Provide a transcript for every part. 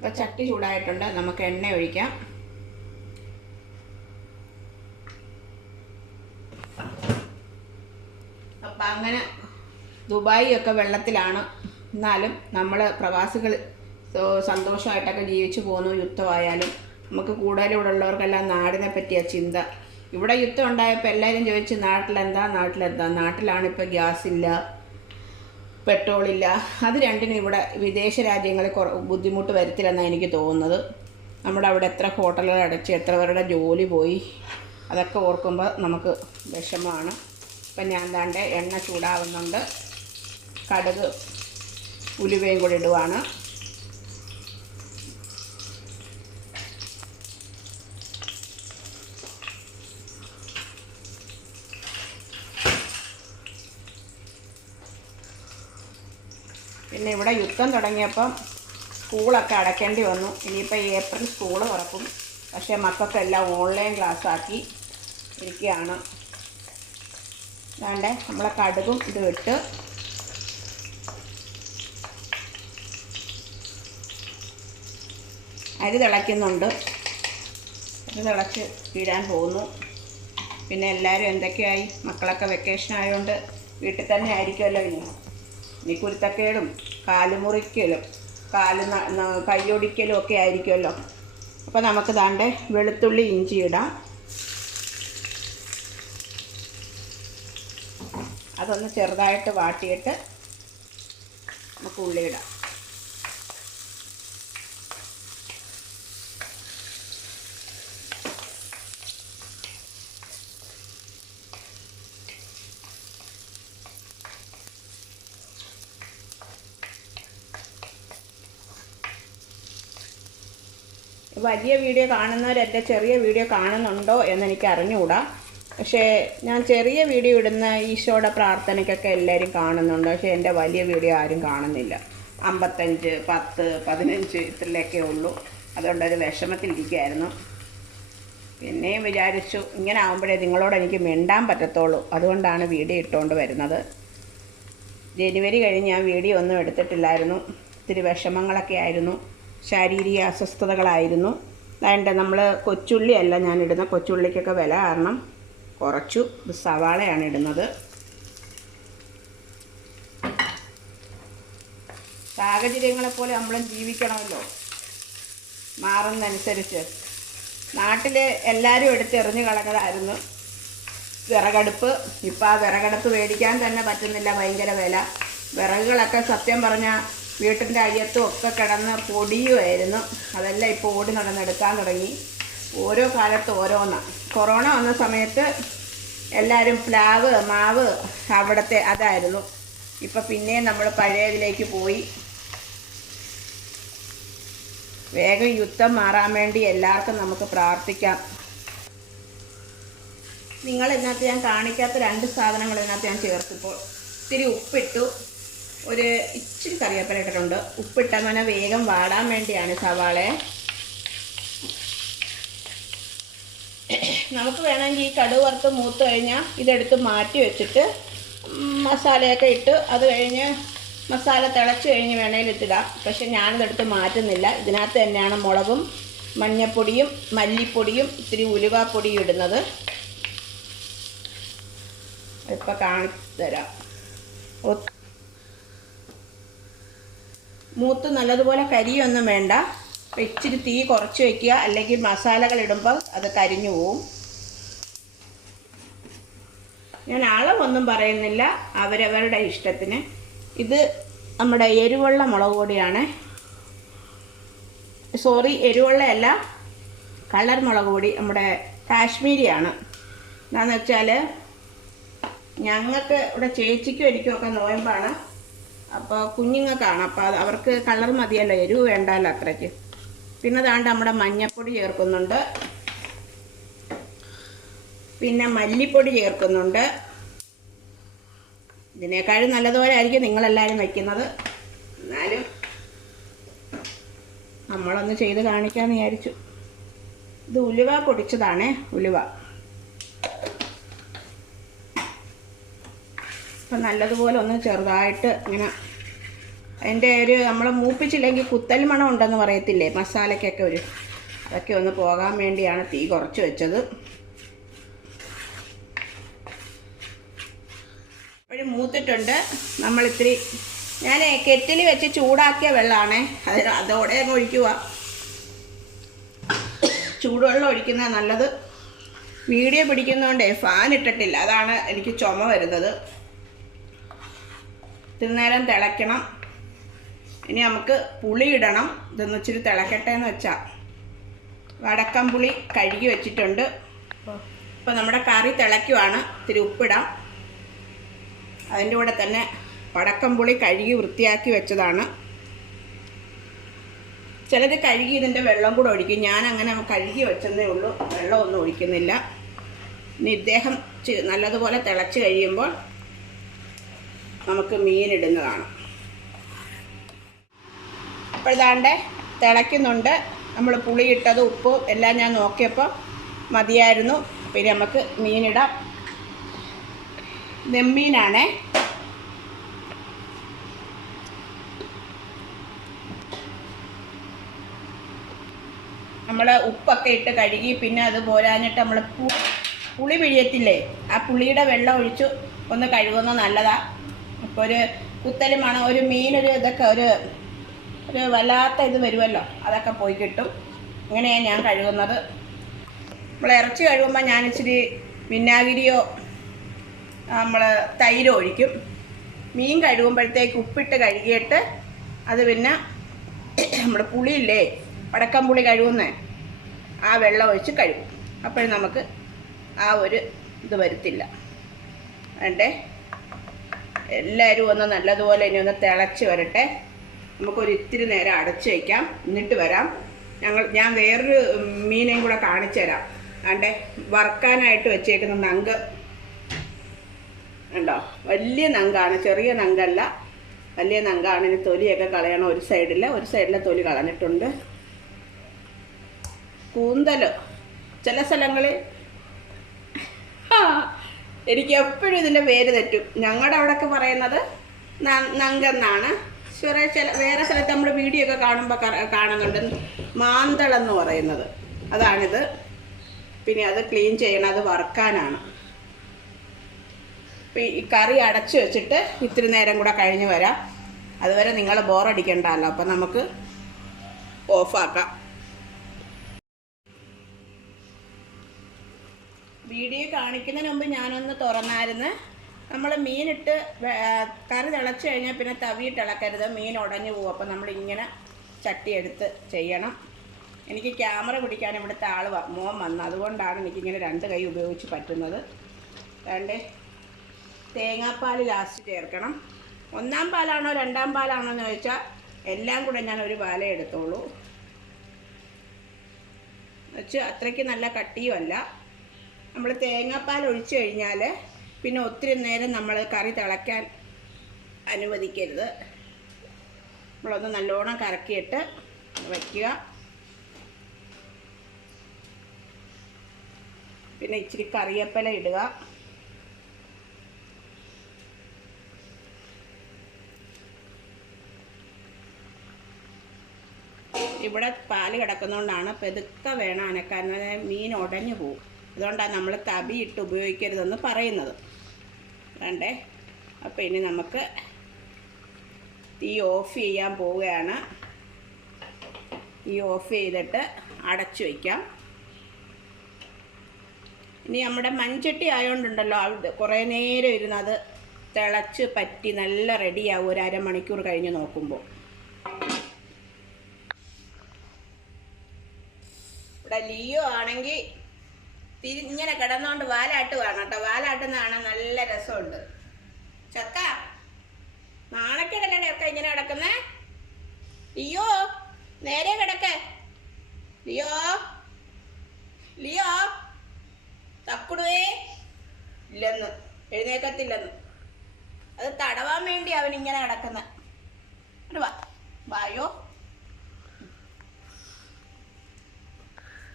അപ്പോൾ ചട്ടി ചൂടായിട്ടുണ്ട്, നമുക്ക് എണ്ണ ഒഴിക്കാം. അപ്പം അങ്ങനെ ദുബായി ഒക്കെ വെള്ളത്തിലാണ്, എന്നാലും നമ്മൾ പ്രവാസികൾ സന്തോഷമായിട്ടൊക്കെ ജീവിച്ചു പോകുന്നു. യുദ്ധമായാലും നമുക്ക് കൂടുതലും ഇവിടെ ഉള്ളവർക്കെല്ലാം നാടിനെ പറ്റിയ ചിന്ത. ഇവിടെ യുദ്ധം ഉണ്ടായപ്പോൾ എല്ലാവരും ചോദിച്ചു നാട്ടിലെന്താ. നാട്ടിലാണിപ്പോൾ ഗ്യാസില്ല, പെട്രോളില്ല. അത് രണ്ടിനും ഇവിടെ വിദേശ രാജ്യങ്ങളിൽ ബുദ്ധിമുട്ട് വരുത്തില്ലെന്നാണ് എനിക്ക് തോന്നുന്നത്. നമ്മുടെ അവിടെ എത്ര ഹോട്ടലുകൾ അടച്ച്, എത്ര പേരുടെ ജോലി പോയി, അതൊക്കെ ഓർക്കുമ്പോൾ നമുക്ക് വിഷമമാണ്. ഇപ്പം ഞാൻ ദാണ്ടെ എണ്ണ ചൂടാവുന്നുണ്ട്, കടുക് ഉലുവയും കൂടി ഇടുവാണ്. പിന്നെ ഇവിടെ യുദ്ധം തുടങ്ങിയപ്പം സ്കൂളൊക്കെ അടയ്ക്കേണ്ടി വന്നു. ഇനിയിപ്പോൾ ഏപ്രിൽ സ്കൂൾ തുറക്കും. പക്ഷേ മക്കൾക്കെല്ലാം ഓൺലൈൻ ക്ലാസ്സാക്കി ഇരിക്കുകയാണ്. വേണ്ടേ നമ്മളെ കടുകും ഇത് ഇട്ട് അരി തിളയ്ക്കുന്നുണ്ട്. അരി തിളച്ച് വീഴാൻ പോകുന്നു. പിന്നെ എല്ലാവരും എന്തൊക്കെയായി, മക്കളൊക്കെ വെക്കേഷൻ ആയതുകൊണ്ട് വീട്ടിൽ തന്നെ ആയിരിക്കുമല്ലോ. ഇനി കുരുത്തക്കേടും കാലുമുറിക്കലും കൈയൊടിക്കലും ഒക്കെ ആയിരിക്കുമല്ലോ. അപ്പോൾ നമുക്ക് ദാണ്ടെ വെളുത്തുള്ളി ഇഞ്ചി ഇടാം. അതൊന്ന് ചെറുതായിട്ട് വാട്ടിയിട്ട് നമുക്ക് ഉള്ളി ഇടാം. വലിയ വീഡിയോ കാണുന്നവരെൻ്റെ ചെറിയ വീഡിയോ കാണുന്നുണ്ടോ എന്നെനിക്ക് അറിഞ്ഞുകൂടാ. പക്ഷേ ഞാൻ ചെറിയ വീഡിയോ ഇടുന്ന ഈശോയുടെ പ്രാർത്ഥനയ്ക്കൊക്കെ എല്ലാവരും കാണുന്നുണ്ട്. പക്ഷേ എൻ്റെ വലിയ വീഡിയോ ആരും കാണുന്നില്ല. 55, 10, 15 ഇത്രയൊക്കെ ഉള്ളൂ. അതുകൊണ്ടൊരു വിഷമത്തിലിരിക്കുകയായിരുന്നു. പിന്നെയും വിചാരിച്ചു ഇങ്ങനെ ആകുമ്പോഴേ നിങ്ങളോട് എനിക്ക് മിണ്ടാൻ പറ്റത്തുള്ളൂ. അതുകൊണ്ടാണ് വീഡിയോ ഇട്ടുകൊണ്ട് വരുന്നത്. ജനുവരി കഴിഞ്ഞ് ഞാൻ വീഡിയോ ഒന്നും എടുത്തിട്ടില്ലായിരുന്നു. ഇത്തിരി വിഷമങ്ങളൊക്കെ ആയിരുന്നു, ശാരീരിക അസ്വസ്ഥതകളായിരുന്നു. അതുകൊണ്ട് നമ്മൾ കൊച്ചുള്ളിയല്ല ഞാനിടുന്നത്. കൊച്ചുള്ളിക്കൊക്കെ വില കാരണം കുറച്ചു സവാളയാണ് ഇടുന്നത്. സാഹചര്യങ്ങളെപ്പോലെ നമ്മളും ജീവിക്കണമല്ലോ, മാറുന്നതനുസരിച്ച്. നാട്ടിൽ എല്ലാവരും എടുത്തെറിഞ്ഞു കളഞ്ഞതായിരുന്നു വിറകടുപ്പ്. ഇപ്പം ആ വിറകടുപ്പ് മേടിക്കാൻ തന്നെ പറ്റുന്നില്ല, ഭയങ്കര വില. വിറകുകളൊക്കെ സത്യം പറഞ്ഞാൽ വീട്ടിൻ്റെ അയ്യത്തും ഒക്കെ കിടന്ന് പൊടിയുമായിരുന്നു. അതെല്ലാം ഇപ്പോൾ ഓടി നടന്നെടുക്കാൻ തുടങ്ങി. ഓരോ കാലത്ത് ഓരോന്നാണ്. കൊറോണ വന്ന സമയത്ത് എല്ലാവരും പ്ലാവ് മാവ് അവിടുത്തെ അതായിരുന്നു. ഇപ്പം പിന്നെയും നമ്മൾ പഴയതിലേക്ക് പോയി. വേഗം യുദ്ധം മാറാൻ വേണ്ടി എല്ലാവർക്കും നമുക്ക് പ്രാർത്ഥിക്കാം. ഇതിനകത്ത് ഞാൻ കാണിക്കാത്ത 2 സാധനങ്ങൾ ഇതിനകത്ത് ഞാൻ ചേർത്തിപ്പോൾ. ഇത്തിരി ഉപ്പിട്ടു, ഒരു ഇച്ചിരി കറിവേപ്പില ഇട്ടിട്ടുണ്ട്. ഉപ്പിട്ടെന്ന് പറഞ്ഞാൽ വേഗം വാടാൻ വേണ്ടിയാണ് സവാളയെ. നമുക്ക് വേണമെങ്കിൽ ഈ കടുക് വറുത്ത് മൂത്ത് കഴിഞ്ഞാൽ ഇതെടുത്ത് മാറ്റി വെച്ചിട്ട് മസാലയൊക്കെ ഇട്ട് അത് കഴിഞ്ഞ് മസാല തിളച്ച് കഴിഞ്ഞ് വേണമെങ്കിൽ ഇട്ടിടാം. പക്ഷെ ഞാനിതെടുത്ത് മാറ്റുന്നില്ല. ഇതിനകത്ത് തന്നെയാണ് മുളകും മഞ്ഞൾപ്പൊടിയും മല്ലിപ്പൊടിയും ഇത്തിരി ഉലുവാപ്പൊടിയും ഇടുന്നത്. ഇപ്പം കാണിച്ചു തരാം. മൂത്ത് നല്ലതുപോലെ കരിയൊന്നും വേണ്ട. ഇച്ചിരി തീ കുറച്ച് വയ്ക്കുക, അല്ലെങ്കിൽ മസാലകൾ ഇടുമ്പോൾ അത് കരിഞ്ഞു പോവും. ഞാൻ അളവൊന്നും പറയുന്നില്ല, അവരവരുടെ ഇഷ്ടത്തിന്. ഇത് നമ്മുടെ എരിവുള്ള മുളക് പൊടിയാണ്. സോറി, എരിവുള്ളയല്ല, കളർ മുളക് പൊടി. നമ്മുടെ കാശ്മീരിയാണ്. എന്താണെന്ന് വെച്ചാൽ ഞങ്ങൾക്ക് ഇവിടെ ചേച്ചിക്കും എനിക്കുമൊക്കെ നോയമ്പാണ്. അപ്പോൾ കുഞ്ഞുങ്ങൾക്കാണ്. അപ്പോൾ അവർക്ക് കളർ മതിയല്ലോ, എരിവ് വേണ്ടല്ലോ അത്രയ്ക്ക്. പിന്നെ ദാണ്ട് നമ്മുടെ മഞ്ഞൾപ്പൊടി ചേർക്കുന്നുണ്ട്, പിന്നെ മല്ലിപ്പൊടി ചേർക്കുന്നുണ്ട്. ഇതിനേക്കാളും നല്ലതുപോലെ ആയിരിക്കും നിങ്ങളെല്ലാവരും വയ്ക്കുന്നത്. എന്നാലും നമ്മളൊന്ന് ചെയ്ത് കാണിക്കാമെന്ന് വിചാരിച്ചു. ഇത് ഉലുവ പൊടിച്ചതാണ്, ഉലുവ. അപ്പം നല്ലതുപോലെ ഒന്ന് ചെറുതായിട്ട് ഇങ്ങനെ അതിൻ്റെ ഒരു നമ്മൾ മൂപ്പിച്ചില്ലെങ്കിൽ കുത്തൽ മണം ഉണ്ടെന്ന് പറയത്തില്ലേ മസാലയ്ക്കൊക്കെ ഒരു, അതൊക്കെ ഒന്ന് പോകാൻ വേണ്ടിയാണ് തീ കുറച്ച് വെച്ചത്. ഒരു മൂത്തിട്ടുണ്ട്. നമ്മളിത്തിരി ഞാൻ കെറ്റിൽ വെച്ച് ചൂടാക്കിയ വെള്ളമാണേ, അതോടെ അങ്ങ് ഒഴിക്കുക. ചൂടുവെള്ളം ഒഴിക്കുന്നത് നല്ലത്. വീഡിയോ പിടിക്കുന്നതുകൊണ്ടേ ഫാൻ ഇട്ടിട്ടില്ല, അതാണ് എനിക്ക് ചുമ വരുന്നത്. ഇത്തിരി നേരം തിളയ്ക്കണം. ഇനി നമുക്ക് പുളി ഇടണം. ഇതൊന്ന് ഇച്ചിരി തിളക്കട്ടെ എന്ന് വെച്ചാൽ വടക്കം പുളി കഴുകി വെച്ചിട്ടുണ്ട്. അപ്പോൾ നമ്മുടെ കറി തിളയ്ക്കുവാണ്. ഇത്തിരി ഉപ്പിടാം. അതിൻ്റെ കൂടെ തന്നെ വടക്കം പുളി കഴുകി വൃത്തിയാക്കി വെച്ചതാണ്. ചിലത് കഴുകി ഇതിൻ്റെ വെള്ളം കൂടെ ഒഴിക്കും. ഞാൻ അങ്ങനെ കഴുകി വെച്ചതേ ഉള്ളൂ, വെള്ളമൊന്നും ഒഴിക്കുന്നില്ല. ഇനി ഇദ്ദേഹം നല്ലതുപോലെ തിളച്ച് കഴിയുമ്പോൾ നമുക്ക് മീനിടുന്നതാണ്. അപ്പോൾ ഇതാണ്ട് തിളയ്ക്കുന്നുണ്ട്. നമ്മൾ പുളി ഇട്ടത് ഉപ്പ് എല്ലാം ഞാൻ നോക്കിയപ്പോൾ മതിയായിരുന്നു. പിന്നെ നമുക്ക് മീനിടാം. നെമ്മീനാണേ. നമ്മൾ ഉപ്പൊക്കെ ഇട്ട് കഴുകി പിന്നെ അത് പോരാഞ്ഞിട്ട് നമ്മൾ പുളി പിഴിയത്തില്ലേ, ആ പുളിയുടെ വെള്ളം ഒഴിച്ച് ഒന്ന് കഴുകുന്നത് നല്ലതാണ്. ഇപ്പോൾ ഒരു കുത്തൽ മണം, ഒരു മീനൊരു ഇതൊക്കെ ഒരു വല്ലാത്ത ഇത് വരുമല്ലോ, അതൊക്കെ പോയി കിട്ടും. ഇങ്ങനെയാണ് ഞാൻ കഴുകുന്നത്. നമ്മൾ ഇറച്ചി കഴുകുമ്പോൾ ഞാൻ ഇച്ചിരി വിനാഗിരിയോ നമ്മൾ തൈരോ ഒഴിക്കും. മീൻ കഴുകുമ്പോഴത്തേക്ക് ഉപ്പിട്ട് കഴുകിയിട്ട് അത് പിന്നെ നമ്മുടെ പുളിയില്ലേ, വടക്കം പുളി കഴുകുന്നേ, ആ വെള്ളം ഒഴിച്ച് കഴുകും. അപ്പോഴും നമുക്ക് ആ ഒരു ഇത് വരുത്തില്ല. വേണ്ടേ, എല്ലാവരും ഒന്ന് നല്ലതുപോലെ ഇനി ഒന്ന് തിളച്ച് വരട്ടെ. നമുക്കൊരു ഇത്തിരി നേരം അടച്ച് വയ്ക്കാം, എന്നിട്ട് വരാം. ഞാൻ വേറൊരു മീനേയും കൂടെ കാണിച്ചു തരാം. വേണ്ടേ, വറുക്കാനായിട്ട് വെച്ചേക്കുന്ന നങ്ക് ഉണ്ടോ, വലിയ നങ്കാണ്, ചെറിയ നങ്കല്ല, വലിയ നങ്കാണ്. ഇനി തൊലിയൊക്കെ കളയണം. ഒരു സൈഡിലെ തൊലി കളഞ്ഞിട്ടുണ്ട്. കൂന്തൽ ചില സ്ഥലങ്ങളിൽ എനിക്ക് എപ്പോഴും ഇതിൻ്റെ പേര് തെറ്റും. ഞങ്ങളുടെ അവിടെയൊക്കെ പറയുന്നത് നങ്കെന്നാണ്. വേറെ സ്ഥലത്ത് നമ്മൾ വീഡിയോ ഒക്കെ കാണുമ്പോൾ കാണുന്നുണ്ട് മാന്തളെന്ന് പറയുന്നത്. അതാണിത്. പിന്നെ അത് ക്ലീൻ ചെയ്യണം, അത് വറുക്കാനാണ്. ഈ കറി അടച്ചു വെച്ചിട്ട് ഇത്തിരി നേരം കൂടെ കഴിഞ്ഞ് വരാം. അതുവരെ നിങ്ങൾ ബോറടിക്കണ്ടല്ലോ. അപ്പം നമുക്ക് ഓഫാക്കാം. വീഡിയോ കാണിക്കുന്നതിന് മുമ്പ് ഞാനൊന്ന് തുറന്നായിരുന്നു. നമ്മൾ മീനിട്ട് കറി തിളച്ച് കഴിഞ്ഞാൽ പിന്നെ തവിയിട്ട് ഇളക്കരുത്, മീൻ ഉടഞ്ഞു പോകും. അപ്പം നമ്മളിങ്ങനെ ചട്ടിയെടുത്ത് ചെയ്യണം. എനിക്ക് ക്യാമറ പിടിക്കാൻ ഇവിടുത്തെ മോൻ വന്നു, അതുകൊണ്ടാണ് എനിക്കിങ്ങനെ 2 കൈ ഉപയോഗിച്ച് പറ്റുന്നത്. വേണ്ടേ, തേങ്ങാപ്പാൽ ലാസ്റ്റ് ചേർക്കണം. 1-ാം പാലാണോ 2-ാം പാലാണോ എന്ന് ചോദിച്ചാൽ എല്ലാം കൂടെ ഞാൻ ഒരു പാലേ എടുത്തോളൂ. അത്രയ്ക്ക് നല്ല കട്ടിയുമല്ല. നമ്മൾ തേങ്ങാപ്പാൽ ഒഴിച്ചു കഴിഞ്ഞാൽ പിന്നെ ഒത്തിരി നേരം നമ്മൾ കറി തിളയ്ക്കാൻ അനുവദിക്കരുത്. നമ്മളൊന്ന് നല്ലോണം കറക്കിയിട്ട് വയ്ക്കുക. പിന്നെ ഇച്ചിരി കറിവേപ്പില ഇടുക. ഇവിടെ പാല് കിടക്കുന്നതുകൊണ്ടാണ് പെതുക്കെ വേണം അനക്കാൻ, മീൻ ഉടഞ്ഞു പോകും. അതുകൊണ്ടാണ് നമ്മൾ തവി ഇട്ട് ഉപയോഗിക്കരുതെന്ന് പറയുന്നത്. വേണ്ടേ, അപ്പോൾ ഇനി നമുക്ക് തീ ഓഫ് ചെയ്യാൻ പോവുകയാണ്. തീ ഓഫ് ചെയ്തിട്ട് അടച്ചു വയ്ക്കാം. ഇനി നമ്മുടെ മൺചട്ടി ആയതുകൊണ്ടുണ്ടല്ലോ, കുറേ നേരം ഇരുന്നത് തിളച്ച് പറ്റി നല്ല റെഡിയാവും. ഒരു അരമണിക്കൂർ കഴിഞ്ഞ് നോക്കുമ്പോൾ ഇവിടെ ലിയോ ആണെങ്കിൽ തിരിഞ്ഞിങ്ങനെ കിടന്നുകൊണ്ട് വാലാട്ട് വേണം കേട്ടോ. വാലാട്ടുന്ന കാണാൻ നല്ല രസമുണ്ട്. ചക്ക നാണക്കേടല്ലേ ചക്ക ഇങ്ങനെ കിടക്കുന്നേ? ലിയോ നേരെ കിടക്കേ. ലിയോ ലിയോ തക്കുടുവേ ഇല്ലെന്ന്, എഴുന്നേക്കത്തില്ലെന്ന്. അത് തടവാൻ വേണ്ടി അവനിങ്ങനെ കിടക്കുന്ന. വായോ,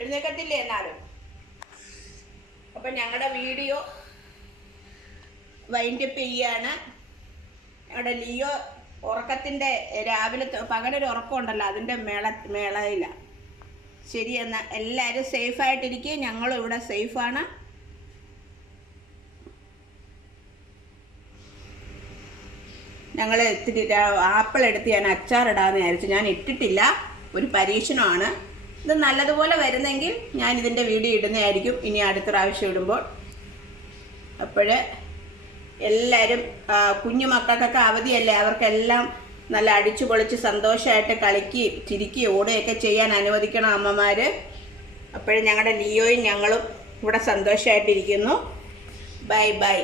എഴുന്നേക്കത്തില്ലേ എന്നാലും. അപ്പം ഞങ്ങളുടെ വീഡിയോ വൈൻഡപ്പ് ചെയ്യാണ്. ഞങ്ങളുടെ ലിയോ ഉറക്കത്തിൻ്റെ രാവിലെ പകലൊരു ഉറക്കമുണ്ടല്ലോ, അതിൻ്റെ മേളയില്ല. ശരി, എന്നാൽ എല്ലാവരും സേഫായിട്ടിരിക്കുക. ഞങ്ങളും ഇവിടെ സേഫാണ്. ഞങ്ങൾ ഇത്തിരി ആപ്പിൾ എടുത്ത് ഞാൻ അച്ചാറിടാമെന്ന് വിചാരിച്ചു. ഞാൻ ഇട്ടിട്ടില്ല, ഒരു പരീക്ഷണമാണ്. ഇത് നല്ലതുപോലെ വരുന്നെങ്കിൽ ഞാൻ ഇതിൻ്റെ വീഡിയോ ഇടുന്നതായിരിക്കും ഇനി അടുത്ത പ്രാവശ്യം ഇടുമ്പോൾ. അപ്പോൾ എല്ലാവരും, കുഞ്ഞു മക്കൾക്കൊക്കെ അവധിയല്ലേ, അവർക്കെല്ലാം നല്ല അടിച്ചു പൊളിച്ച് സന്തോഷമായിട്ട് കളിക്കുകയും ചിരിക്കുകയും ഓടുകയൊക്കെ ചെയ്യാൻ അനുവദിക്കണം അമ്മമാർ. അപ്പോഴും ഞങ്ങളുടെ ലിയോയും ഞങ്ങളും ഇവിടെ സന്തോഷമായിട്ടിരിക്കുന്നു. Bye bye.